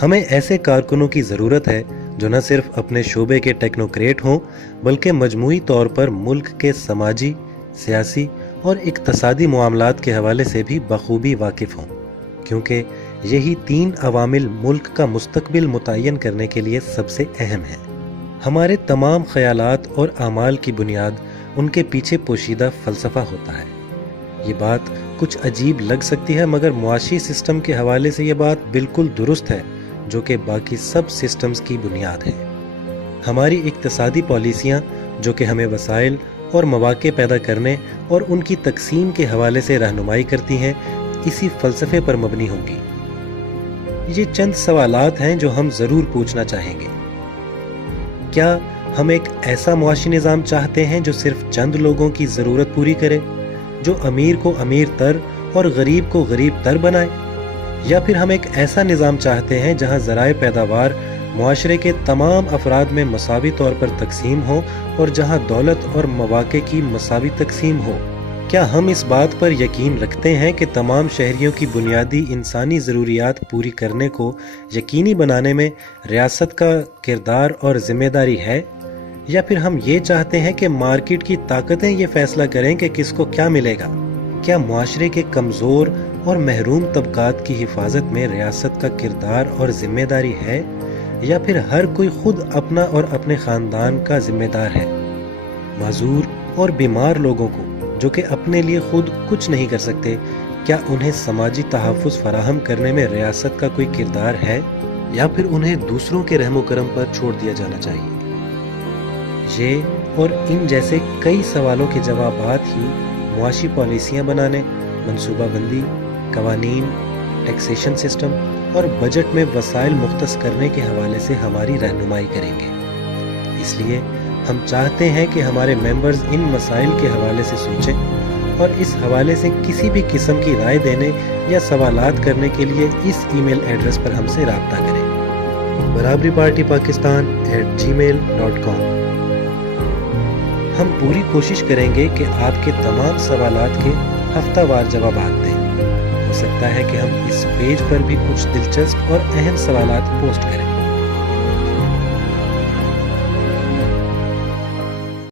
ہمیں ایسے کارکنوں کی ضرورت ہے جو نہ صرف اپنے شعبے کے ٹیکنوکریٹ ہوں بلکہ مجموعی طور پر ملک کے سماجی، سیاسی اور اقتصادی معاملات کے حوالے سے بھی بخوبی واقف ہوں، کیونکہ یہی 3 عوامل ملک کا مستقبل متعین کرنے کے لیے سب سے اہم ہیں۔ ہمارے تمام خیالات اور اعمال کی بنیاد ان کے پیچھے پوشیدہ فلسفہ ہوتا ہے۔ یہ بات کچھ عجیب لگ سکتی ہے، مگر معاشی سسٹم کے حوالے سے یہ بات بالکل درست ہے، جو کہ باقی سب سسٹمز کی بنیاد ہے۔ ہماری اقتصادی پالیسیاں جو کہ ہمیں وسائل اور مواقع پیدا کرنے اور ان کی تقسیم کے حوالے سے رہنمائی کرتی ہیں، اسی فلسفے پر مبنی ہوں گی۔ یہ چند سوالات ہیں جو ہم ضرور پوچھنا چاہیں گے۔ کیا ہم ایک ایسا معاشی نظام چاہتے ہیں جو صرف چند لوگوں کی ضرورت پوری کرے، جو امیر کو امیر تر اور غریب کو غریب تر بنائے؟ یا پھر ہم ایک ایسا نظام چاہتے ہیں جہاں ذرائع پیداوار معاشرے کے تمام افراد میں مساوی طور پر تقسیم ہو اور جہاں دولت اور مواقع کی مساوی تقسیم ہو؟ کیا ہم اس بات پر یقین رکھتے ہیں کہ تمام شہریوں کی بنیادی انسانی ضروریات پوری کرنے کو یقینی بنانے میں ریاست کا کردار اور ذمہ داری ہے؟ یا پھر ہم یہ چاہتے ہیں کہ مارکیٹ کی طاقتیں یہ فیصلہ کریں کہ کس کو کیا ملے گا؟ کیا معاشرے کے کمزور اور محروم طبقات کی حفاظت میں ریاست کا کردار اور ذمہ داری ہے، یا پھر ہر کوئی خود اپنا اور اپنے خاندان کا ذمہ دار ہے؟ معذور اور بیمار لوگوں کو جو کہ اپنے لیے خود کچھ نہیں کر سکتے، کیا انہیں سماجی تحفظ فراہم کرنے میں ریاست کا کوئی کردار ہے، یا پھر انہیں دوسروں کے رحم و کرم پر چھوڑ دیا جانا چاہیے؟ یہ اور ان جیسے کئی سوالوں کے جوابات ہی معاشی پالیسیاں بنانے، منصوبہ بندی، قوانین، ٹیکسیشن سسٹم اور بجٹ میں وسائل مختص کرنے کے حوالے سے ہماری رہنمائی کریں گے۔ اس لیے ہم چاہتے ہیں کہ ہمارے ممبرز ان مسائل کے حوالے سے سوچیں اور اس حوالے سے کسی بھی قسم کی رائے دینے یا سوالات کرنے کے لیے اس ای میل ایڈریس پر ہم سے رابطہ کریں: barabaripartypakistan@gmail.com۔ ہم پوری کوشش کریں گے کہ آپ کے تمام سوالات کے ہفتہ وار جوابات دیں۔ ہو سکتا ہے کہ ہم اس پیج پر بھی کچھ دلچسپ اور اہم سوالات پوسٹ کریں۔